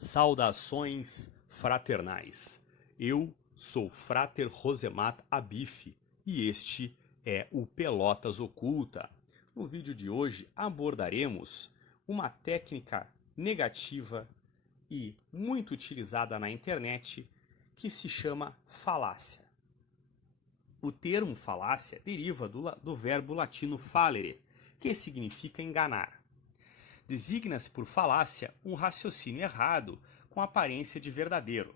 Saudações fraternais. Eu sou Frater Rosemat Abif e este é o Pelotas Oculta. No vídeo de hoje abordaremos uma técnica negativa e muito utilizada na internet que se chama falácia. O termo falácia deriva do verbo latino fallere, que significa enganar. Designa-se por falácia um raciocínio errado com aparência de verdadeiro.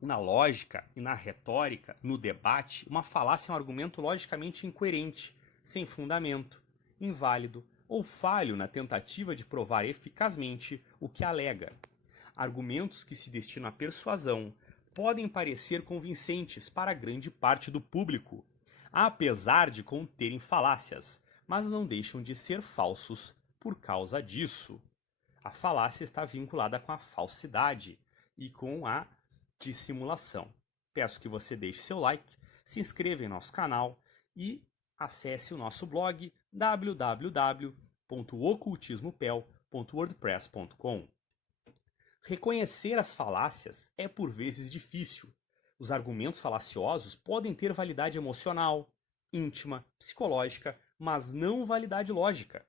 Na lógica e na retórica, no debate, uma falácia é um argumento logicamente incoerente, sem fundamento, inválido ou falho na tentativa de provar eficazmente o que alega. Argumentos que se destinam à persuasão podem parecer convincentes para grande parte do público, apesar de conterem falácias, mas não deixam de ser falsos por causa disso. A falácia está vinculada com a falsidade e com a dissimulação. Peço que você deixe seu like, se inscreva em nosso canal e acesse o nosso blog www.ocultismopel.wordpress.com. Reconhecer as falácias é por vezes difícil. Os argumentos falaciosos podem ter validade emocional, íntima, psicológica, mas não validade lógica.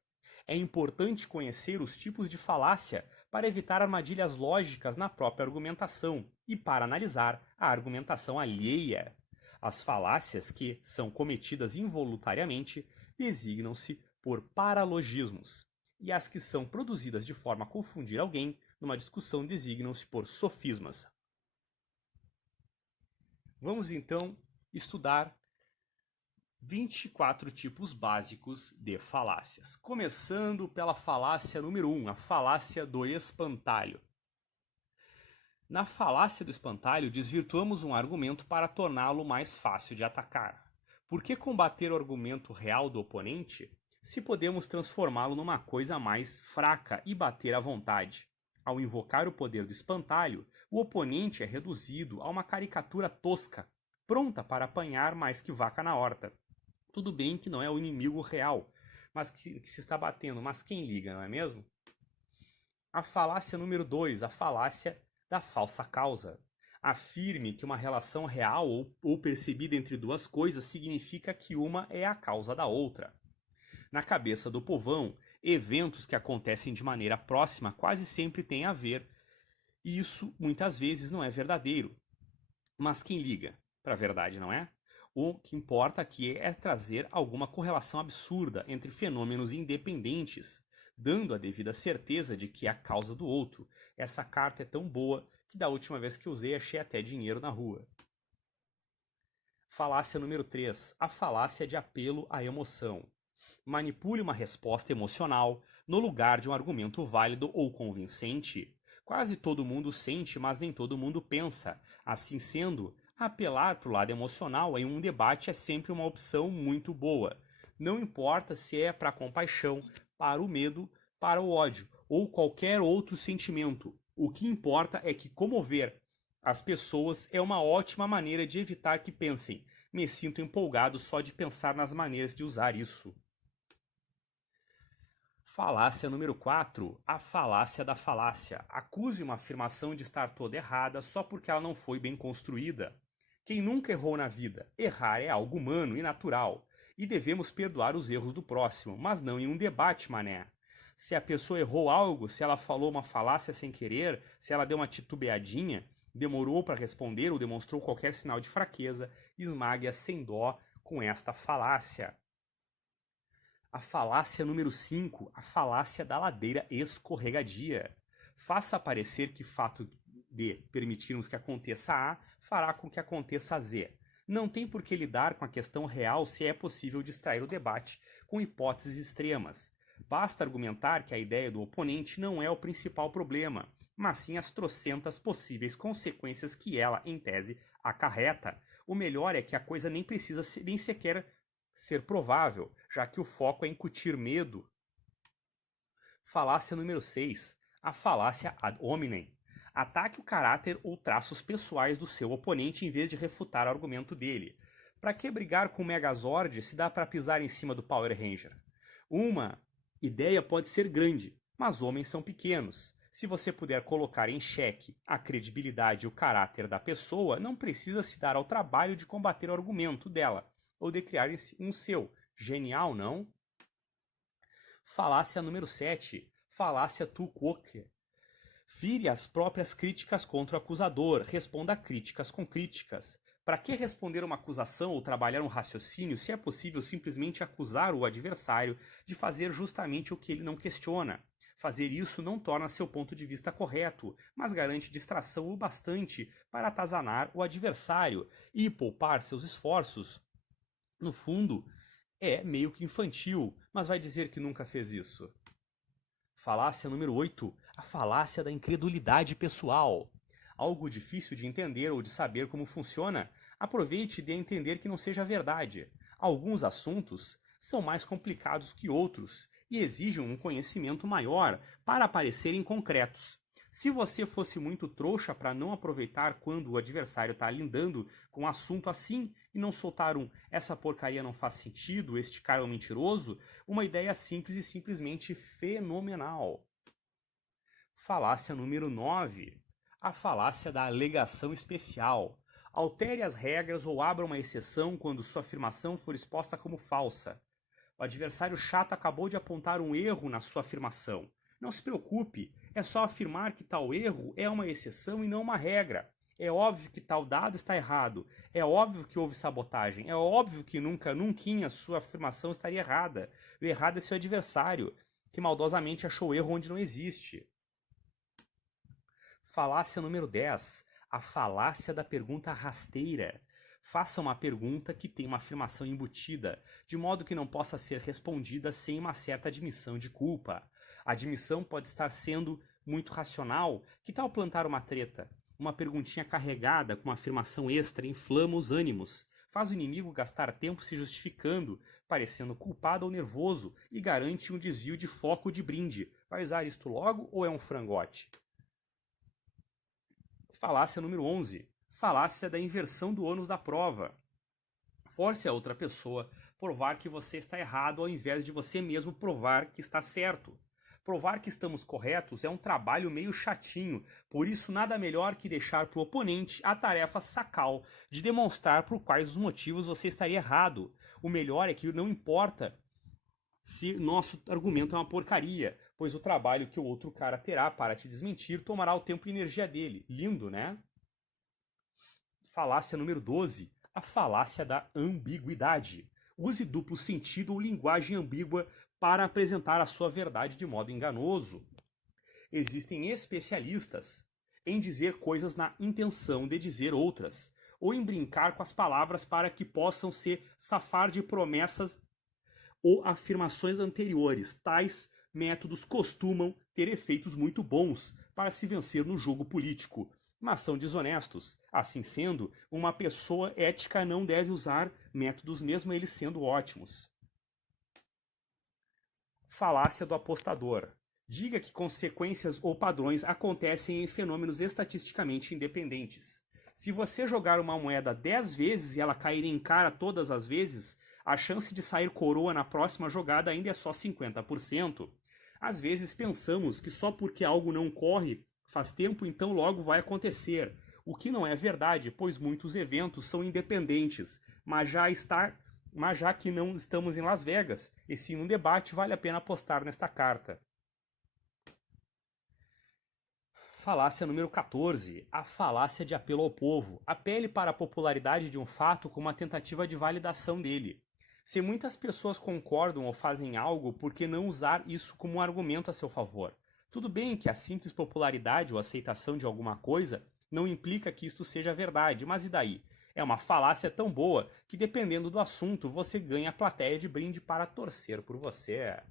É importante conhecer os tipos de falácia para evitar armadilhas lógicas na própria argumentação e para analisar a argumentação alheia. As falácias que são cometidas involuntariamente designam-se por paralogismos, e as que são produzidas de forma a confundir alguém numa discussão designam-se por sofismas. Vamos então estudar 24 tipos básicos de falácias. Começando pela falácia número 1, a falácia do espantalho. Na falácia do espantalho, desvirtuamos um argumento para torná-lo mais fácil de atacar. Por que combater o argumento real do oponente se podemos transformá-lo numa coisa mais fraca e bater à vontade? Ao invocar o poder do espantalho, o oponente é reduzido a uma caricatura tosca, pronta para apanhar mais que vaca na horta. Tudo bem que não é o inimigo real, mas que se está batendo, mas quem liga, não é mesmo? A falácia número 2, a falácia da falsa causa. Afirme que uma relação real ou percebida entre duas coisas significa que uma é a causa da outra. Na cabeça do povão, eventos que acontecem de maneira próxima quase sempre têm a ver, e isso muitas vezes não é verdadeiro. Mas quem liga para a verdade, não é? O que importa aqui é trazer alguma correlação absurda entre fenômenos independentes, dando a devida certeza de que é a causa do outro. Essa carta é tão boa que da última vez que usei achei até dinheiro na rua. Falácia número 3, a falácia de apelo à emoção. Manipule uma resposta emocional no lugar de um argumento válido ou convincente. Quase todo mundo sente, mas nem todo mundo pensa. Assim sendo, apelar para o lado emocional em um debate é sempre uma opção muito boa. Não importa se é para a compaixão, para o medo, para o ódio ou qualquer outro sentimento. O que importa é que comover as pessoas é uma ótima maneira de evitar que pensem: me sinto empolgado só de pensar nas maneiras de usar isso. Falácia número 4, a falácia da falácia. Acuse uma afirmação de estar toda errada só porque ela não foi bem construída. Quem nunca errou na vida? Errar é algo humano e natural, e devemos perdoar os erros do próximo, mas não em um debate, mané. Se a pessoa errou algo, se ela falou uma falácia sem querer, se ela deu uma titubeadinha, demorou para responder ou demonstrou qualquer sinal de fraqueza, esmague-a sem dó com esta falácia. A falácia número 5, a falácia da ladeira escorregadia. Faça parecer que fato de permitirmos que aconteça A fará com que aconteça Z. Não tem por que lidar com a questão real se é possível distrair o debate com hipóteses extremas. Basta argumentar que a ideia do oponente não é o principal problema, mas sim as trocentas possíveis consequências que ela, em tese, acarreta. O melhor é que a coisa nem precisa nem sequer ser provável, já que o foco é incutir medo. Falácia número 6, a falácia ad hominem. Ataque o caráter ou traços pessoais do seu oponente em vez de refutar o argumento dele. Para que brigar com o Megazord se dá para pisar em cima do Power Ranger? Uma ideia pode ser grande, mas homens são pequenos. Se você puder colocar em xeque a credibilidade e o caráter da pessoa, não precisa se dar ao trabalho de combater o argumento dela ou de criar um seu. Genial, não? Falácia número 7. Falácia tu quoque. Vire as próprias críticas contra o acusador. Responda a críticas com críticas. Para que responder uma acusação ou trabalhar um raciocínio se é possível simplesmente acusar o adversário de fazer justamente o que ele não questiona? Fazer isso não torna seu ponto de vista correto, mas garante distração o bastante para atazanar o adversário e poupar seus esforços. No fundo, é meio que infantil, mas vai dizer que nunca fez isso. Falácia número 8. A falácia da incredulidade pessoal. Algo difícil de entender ou de saber como funciona? Aproveite de entender que não seja verdade. Alguns assuntos são mais complicados que outros e exigem um conhecimento maior para parecerem concretos. Se você fosse muito trouxa para não aproveitar quando o adversário está lidando com um assunto assim e não soltar essa porcaria não faz sentido, este cara é um mentiroso, uma ideia simples e simplesmente fenomenal. Falácia número 9. A falácia da alegação especial. Altere as regras ou abra uma exceção quando sua afirmação for exposta como falsa. O adversário chato acabou de apontar um erro na sua afirmação. Não se preocupe, é só afirmar que tal erro é uma exceção e não uma regra. É óbvio que tal dado está errado. É óbvio que houve sabotagem. É óbvio que nunca sua afirmação estaria errada. O errado é seu adversário, que maldosamente achou erro onde não existe. Falácia número 10. A falácia da pergunta rasteira. Faça uma pergunta que tem uma afirmação embutida, de modo que não possa ser respondida sem uma certa admissão de culpa. A admissão pode estar sendo muito racional. Que tal plantar uma treta? Uma perguntinha carregada com uma afirmação extra inflama os ânimos, faz o inimigo gastar tempo se justificando, parecendo culpado ou nervoso, e garante um desvio de foco de brinde. Vai usar isto logo ou é um frangote? Falácia número 11. Falácia da inversão do ônus da prova. Force a outra pessoa provar que você está errado ao invés de você mesmo provar que está certo. Provar que estamos corretos é um trabalho meio chatinho, por isso nada melhor que deixar para o oponente a tarefa sacal de demonstrar por quais os motivos você estaria errado. O melhor é que não importa se nosso argumento é uma porcaria, pois o trabalho que o outro cara terá para te desmentir tomará o tempo e energia dele. Lindo, né? Falácia número 12. A falácia da ambiguidade. Use duplo sentido ou linguagem ambígua para apresentar a sua verdade de modo enganoso. Existem especialistas em dizer coisas na intenção de dizer outras, ou em brincar com as palavras para que possam se safar de promessas ou afirmações anteriores. Tais métodos costumam ter efeitos muito bons para se vencer no jogo político, mas são desonestos. Assim sendo, uma pessoa ética não deve usar métodos mesmo eles sendo ótimos. Falácia do apostador. Diga que consequências ou padrões acontecem em fenômenos estatisticamente independentes. Se você jogar uma moeda 10 vezes e ela cair em cara todas as vezes, a chance de sair coroa na próxima jogada ainda é só 50%. Às vezes pensamos que só porque algo não corre faz tempo, então logo vai acontecer. O que não é verdade, pois muitos eventos são independentes, mas já que não estamos em Las Vegas, e sim num debate, vale a pena apostar nesta carta. Falácia número 14. A falácia de apelo ao povo. Apele para a popularidade de um fato com uma tentativa de validação dele. Se muitas pessoas concordam ou fazem algo, por que não usar isso como um argumento a seu favor? Tudo bem que a simples popularidade ou aceitação de alguma coisa não implica que isto seja verdade, mas e daí? É uma falácia tão boa que, dependendo do assunto, você ganha a plateia de brinde para torcer por você.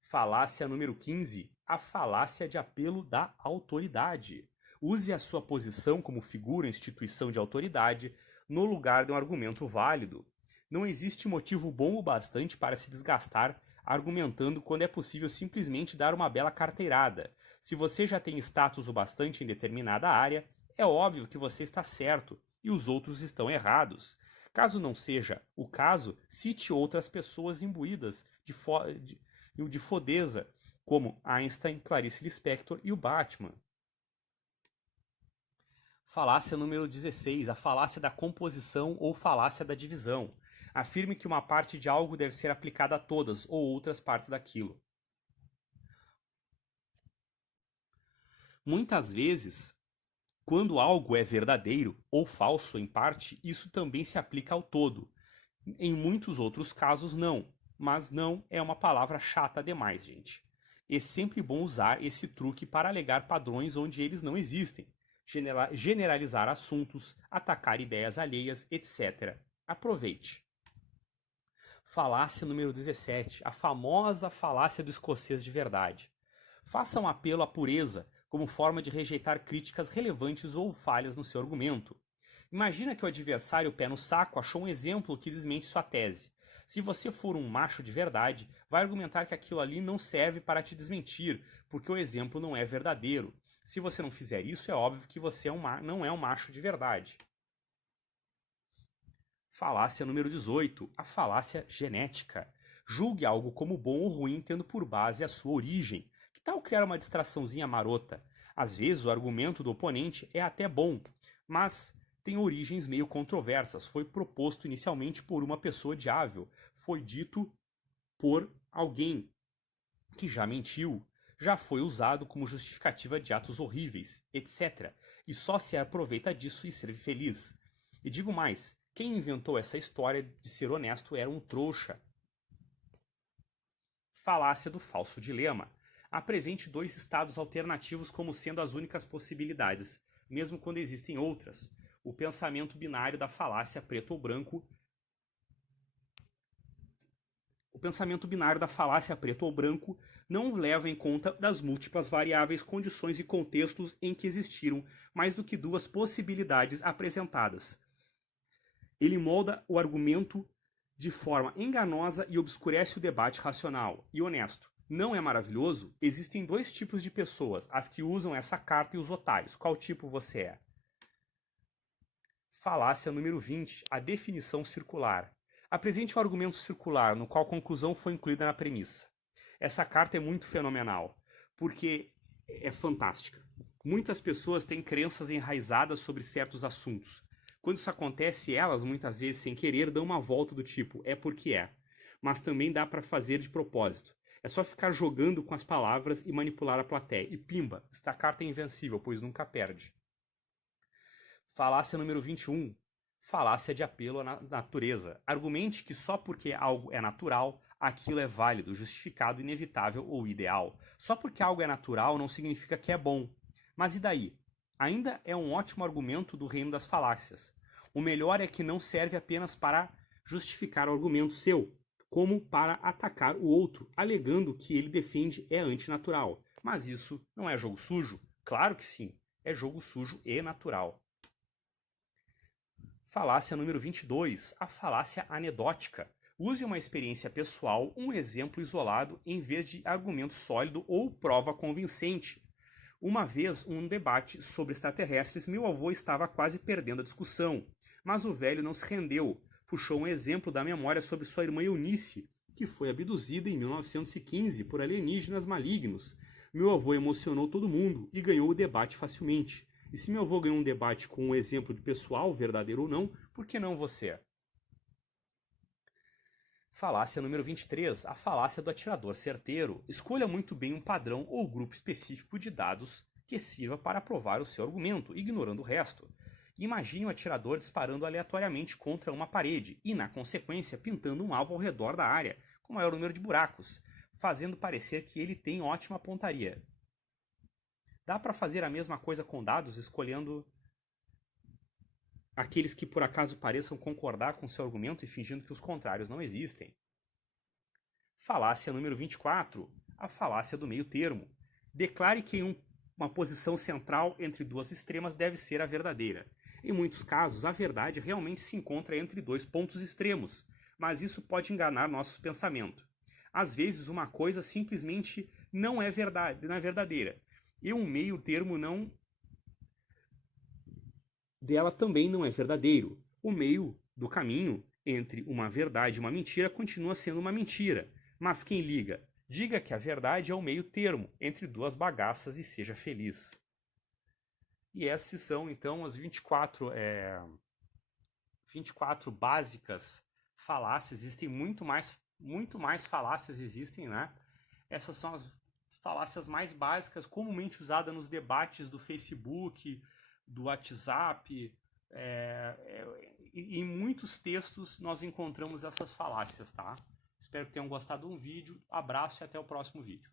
Falácia número 15. A falácia de apelo da autoridade. Use a sua posição como figura ou instituição de autoridade no lugar de um argumento válido. Não existe motivo bom o bastante para se desgastar argumentando quando é possível simplesmente dar uma bela carteirada. Se você já tem status o bastante em determinada área, é óbvio que você está certo e os outros estão errados. Caso não seja o caso, cite outras pessoas imbuídas de fodeza como Einstein, Clarice Lispector e o Batman. Falácia número 16, a falácia da composição ou falácia da divisão. Afirme que uma parte de algo deve ser aplicada a todas ou outras partes daquilo. Muitas vezes, quando algo é verdadeiro ou falso em parte, isso também se aplica ao todo. Em muitos outros casos, não. Mas não é uma palavra chata demais, gente. É sempre bom usar esse truque para alegar padrões onde eles não existem. Generalizar assuntos, atacar ideias alheias, etc. Aproveite. Falácia número 17, a famosa falácia do escocês de verdade. Faça um apelo à pureza como forma de rejeitar críticas relevantes ou falhas no seu argumento. Imagina que o adversário pé no saco achou um exemplo que desmente sua tese. Se você for um macho de verdade, vai argumentar que aquilo ali não serve para te desmentir, porque o exemplo não é verdadeiro. Se você não fizer isso, é óbvio que você não é um macho de verdade. Falácia número 18, a falácia genética. Julgue algo como bom ou ruim tendo por base a sua origem. Que tal criar uma distraçãozinha marota? Às vezes o argumento do oponente é até bom, mas tem origens meio controversas. Foi proposto inicialmente por uma pessoa odiável. Foi dito por alguém que já mentiu. Já foi usado como justificativa de atos horríveis, etc. E só se aproveita disso e ser feliz. E digo mais, quem inventou essa história de ser honesto era um trouxa. Falácia do falso dilema. Apresente dois estados alternativos como sendo as únicas possibilidades, mesmo quando existem outras. O pensamento binário da falácia preto ou branco. O pensamento binário da falácia preto ou branco não leva em conta das múltiplas variáveis, condições e contextos em que existiram mais do que duas possibilidades apresentadas. Ele molda o argumento de forma enganosa e obscurece o debate racional e honesto. Não é maravilhoso? Existem dois tipos de pessoas, as que usam essa carta e os otários. Qual tipo você é? Falácia número 20, a definição circular. Apresente um argumento circular no qual a conclusão foi incluída na premissa. Essa carta é muito fenomenal, porque é fantástica. Muitas pessoas têm crenças enraizadas sobre certos assuntos. Quando isso acontece, elas, muitas vezes, sem querer, dão uma volta do tipo, é porque é. Mas também dá para fazer de propósito. É só ficar jogando com as palavras e manipular a plateia. E pimba, esta carta é invencível, pois nunca perde. Falácia número 21. Falácia de apelo à natureza. Argumente que só porque algo é natural, aquilo é válido, justificado, inevitável ou ideal. Só porque algo é natural não significa que é bom. Mas e daí? Ainda é um ótimo argumento do reino das falácias. O melhor é que não serve apenas para justificar o argumento seu, como para atacar o outro, alegando que ele defende é antinatural. Mas isso não é jogo sujo? Claro que sim, é jogo sujo e natural. Falácia número 22, a falácia anedótica. Use uma experiência pessoal, um exemplo isolado, em vez de argumento sólido ou prova convincente. Uma vez, um debate sobre extraterrestres, meu avô estava quase perdendo a discussão, mas o velho não se rendeu. Puxou um exemplo da memória sobre sua irmã Eunice, que foi abduzida em 1915 por alienígenas malignos. Meu avô emocionou todo mundo e ganhou o debate facilmente. E se meu avô ganhou um debate com um exemplo de pessoal, verdadeiro ou não, por que não você? Falácia número 23, a falácia do atirador certeiro. Escolha muito bem um padrão ou grupo específico de dados que sirva para provar o seu argumento, ignorando o resto. Imagine o atirador disparando aleatoriamente contra uma parede e, na consequência, pintando um alvo ao redor da área, com maior número de buracos, fazendo parecer que ele tem ótima pontaria. Dá para fazer a mesma coisa com dados, escolhendo aqueles que por acaso pareçam concordar com seu argumento e fingindo que os contrários não existem. Falácia número 24, a falácia do meio termo. Declare que uma posição central entre duas extremas deve ser a verdadeira. Em muitos casos, a verdade realmente se encontra entre dois pontos extremos, mas isso pode enganar nosso pensamento. Às vezes, uma coisa simplesmente não é verdadeira, e um meio termo dela também não é verdadeiro. O meio do caminho entre uma verdade e uma mentira continua sendo uma mentira. Mas quem liga? Diga que a verdade é o meio termo entre duas bagaças e seja feliz. E essas são, então, as 24 básicas falácias. Existem muito mais falácias existem, né? Essas são as falácias mais básicas, comumente usadas nos debates do Facebook, do WhatsApp. Em muitos textos nós encontramos essas falácias, tá? Espero que tenham gostado do vídeo. Abraço e até o próximo vídeo.